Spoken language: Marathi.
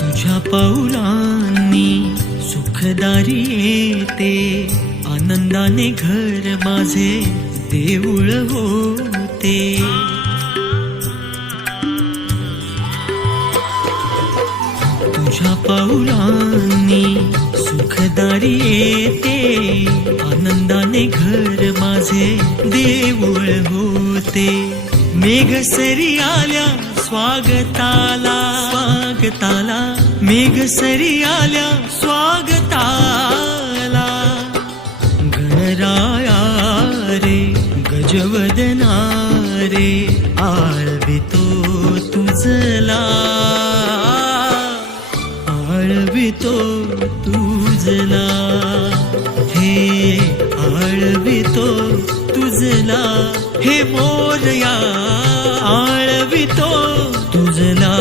तुझ्या पाऊलांनी सुखदारी येते, आनंदाने घर माझे देऊळ होते. तुझ्या पाऊलांनी सुखदारी येते, आनंदाने घर माझे देऊळ होते. मेघ सरी आल्या स्वागताला, स्वागताला, मेघ सरी आल्या स्वागताला. गणराया रे गजवदना रे, आळवितो तुझला, आळवितो तुझला, हे आळवितो तुझला, हे मोरया आळवितो तुझला.